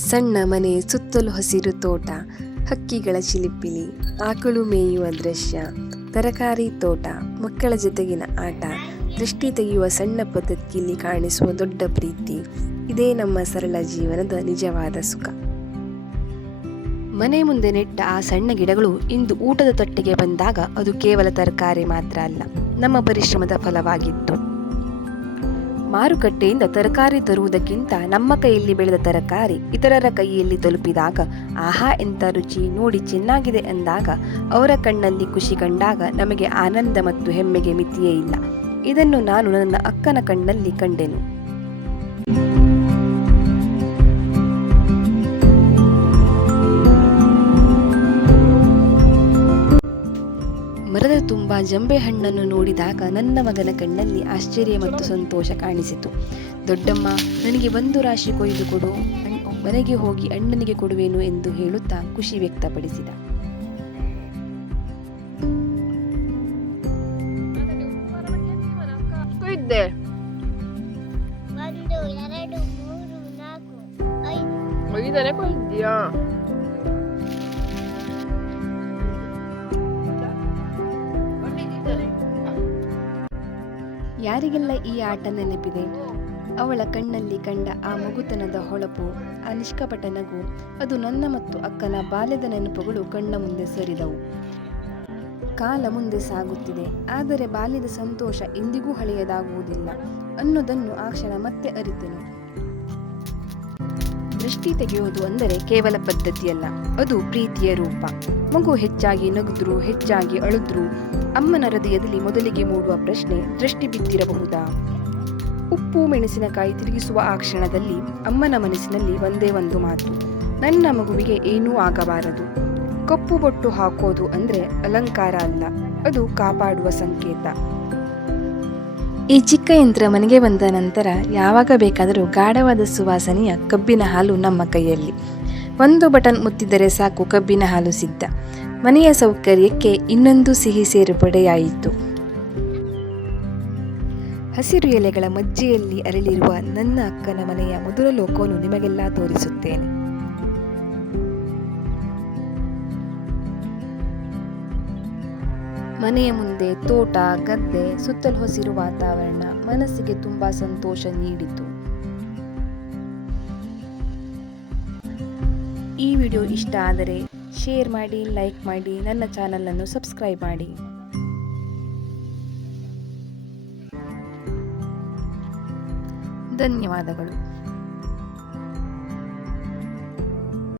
ಸಣ್ಣ ಮನೆ, ಸುತ್ತಲೂ ಹಸಿರು ತೋಟ, ಹಕ್ಕಿಗಳ ಚಿಲಿಪಿಲಿ, ಆಕಳು ಮೇಯುವ ದೃಶ್ಯ, ತರಕಾರಿ ತೋಟ, ಮಕ್ಕಳ ಜೊತೆಗಿನ ಆಟ, ದೃಷ್ಟಿ ತೆಗೆಯುವ ಸಣ್ಣ ಪದ್ಧತಿಯಲ್ಲಿ ಕಾಣಿಸುವ ದೊಡ್ಡ ಪ್ರೀತಿ, ಇದೇ ನಮ್ಮ ಸರಳ ಜೀವನದ ನಿಜವಾದ ಸುಖ. ಮನೆ ಮುಂದೆ ನೆಟ್ಟ ಆ ಸಣ್ಣ ಗಿಡಗಳು ಇಂದು ಊಟದ ತೊಟ್ಟೆಗೆ ಬಂದಾಗ ಅದು ಕೇವಲ ತರಕಾರಿ ಮಾತ್ರ ಅಲ್ಲ, ನಮ್ಮ ಪರಿಶ್ರಮದ ಫಲವಾಗಿತ್ತು. ಮಾರುಕಟ್ಟೆಯಿಂದ ತರಕಾರಿ ತರುವುದಕ್ಕಿಂತ ನಮ್ಮ ಕೈಯಲ್ಲಿ ಬೆಳೆದ ತರಕಾರಿ ಇತರರ ಕೈಯಲ್ಲಿ ತಲುಪಿದಾಗ ಆಹಾ ಎಂಥ ರುಚಿ, ನೋಡಿ ಚೆನ್ನಾಗಿದೆ ಎಂದಾಗ ಅವರ ಕಣ್ಣಲ್ಲಿ ಖುಷಿ ಕಂಡಾಗ ನಮಗೆ ಆನಂದ ಮತ್ತು ಹೆಮ್ಮೆಗೆ ಮಿತಿಯೇ ಇಲ್ಲ. ಇದನ್ನು ನಾನು ನನ್ನ ಅಕ್ಕನ ಕಣ್ಣಲ್ಲಿ ಕಂಡೆನು. ಮರದ ತುಂಬ ಜಂಬೆ ಹಣ್ಣನ್ನು ನೋಡಿದಾಗ ನನ್ನ ಮಗನ ಕಣ್ಣಲ್ಲಿ ಆಶ್ಚರ್ಯ ಮತ್ತು ಸಂತೋಷ ಕಾಣಿಸಿತು. ದೊಡ್ಡಮ್ಮ, ನನಗೆ ಒಂದು ರಾಶಿ ಕೊಯ್ದು ಕೊಡು, ಮನೆಗೆ ಹೋಗಿ ಅಣ್ಣನಿಗೆ ಕೊಡುವೆನು ಎಂದು ಹೇಳುತ್ತಾ ಖುಷಿ ವ್ಯಕ್ತಪಡಿಸಿದ. ಯಾರಿಗೆಲ್ಲ ಈ ಆಟ ನೆನಪಿದೆ? ಅವಳ ಕಣ್ಣಲ್ಲಿ ಕಂಡ ಆ ಮಗುತನದ ಹೊಳಪು, ಆ ನಿಷ್ಕಪಟ ನಗು, ಅದು ನನ್ನ ಮತ್ತು ಅಕ್ಕನ ಬಾಲ್ಯದ ನೆನಪುಗಳು ಕಣ್ಣ ಮುಂದೆ ಸರಿದವು. ಕಾಲ ಮುಂದೆ ಸಾಗುತ್ತಿದೆ, ಆದರೆ ಬಾಲ್ಯದ ಸಂತೋಷ ಎಂದಿಗೂ ಹಳೆಯದಾಗುವುದಿಲ್ಲ ಅನ್ನೋದನ್ನು ಆ ಕ್ಷಣ ಮತ್ತೆ ಅರಿತೆನು. ದೃಷ್ಟಿ ತೆಗೆಯುವುದು ಅಂದರೆ ಕೇವಲ ಪದ್ಧತಿಯಲ್ಲ, ಅದು ಪ್ರೀತಿಯ ರೂಪ. ಮಗು ಹೆಚ್ಚಾಗಿ ನಗುದ್ರು, ಹೆಚ್ಚಾಗಿ ಅಳುದ್ರು, ಅಮ್ಮನ ಹೃದಯದಲ್ಲಿ ಮೊದಲಿಗೆ ಮೂಡುವ ಪ್ರಶ್ನೆ, ದೃಷ್ಟಿ ಬಿದ್ದಿರಬಹುದಾ? ಉಪ್ಪು ಮೆಣಸಿನಕಾಯಿ ತಿರುಗಿಸುವ ಆ ಕ್ಷಣದಲ್ಲಿ ಅಮ್ಮನ ಮನಸ್ಸಿನಲ್ಲಿ ಒಂದೇ ಒಂದು ಮಾತು, ನನ್ನ ಮಗುವಿಗೆ ಏನೂ ಆಗಬಾರದು. ಕಪ್ಪು ಬೊಟ್ಟು ಹಾಕೋದು ಅಂದ್ರೆ ಅಲಂಕಾರ ಅಲ್ಲ, ಅದು ಕಾಪಾಡುವ ಸಂಕೇತ. ಈ ಚಿಕ್ಕ ಯಂತ್ರ ಮನೆಗೆ ಬಂದ ನಂತರ ಯಾವಾಗ ಬೇಕಾದರೂ ಗಾಢವಾದ ಸುವಾಸನೆಯ ಕಬ್ಬಿನ ಹಾಲು ನಮ್ಮ ಕೈಯಲ್ಲಿ. ಒಂದು ಬಟನ್ ಮುತ್ತಿದರೆ ಸಾಕು, ಕಬ್ಬಿನ ಹಾಲು ಸಿದ್ಧ. ಮನೆಯ ಸೌಕರ್ಯಕ್ಕೆ ಇನ್ನೊಂದು ಸಿಹಿ ಸೇರ್ಪಡೆಯಾಯಿತು. ಹಸಿರು ಎಲೆಗಳ ಮಜ್ಜೆಯಲ್ಲಿ ಅರಳಿರುವ ನನ್ನ ಅಕ್ಕನ ಮನೆಯ ಮಧುರ ಲೋಕವನ್ನು ನಿಮಗೆಲ್ಲ ತೋರಿಸುತ್ತೇನೆ. ಮನೆಯ ಮುಂದೆ ತೋಟ, ಗದ್ದೆ, ಸುತ್ತಲೂ ಹಸಿರು ವಾತಾವರಣ ಮನಸ್ಸಿಗೆ ತುಂಬಾ ಸಂತೋಷ ನೀಡಿತು. ಈ ವಿಡಿಯೋ ಇಷ್ಟ ಆದರೆ ಶೇರ್ ಮಾಡಿ, ಲೈಕ್ ಮಾಡಿ, ನನ್ನ ಚಾನಲನ್ನು ಸಬ್ಸ್ಕ್ರೈಬ್ ಮಾಡಿ. ಧನ್ಯವಾದಗಳು.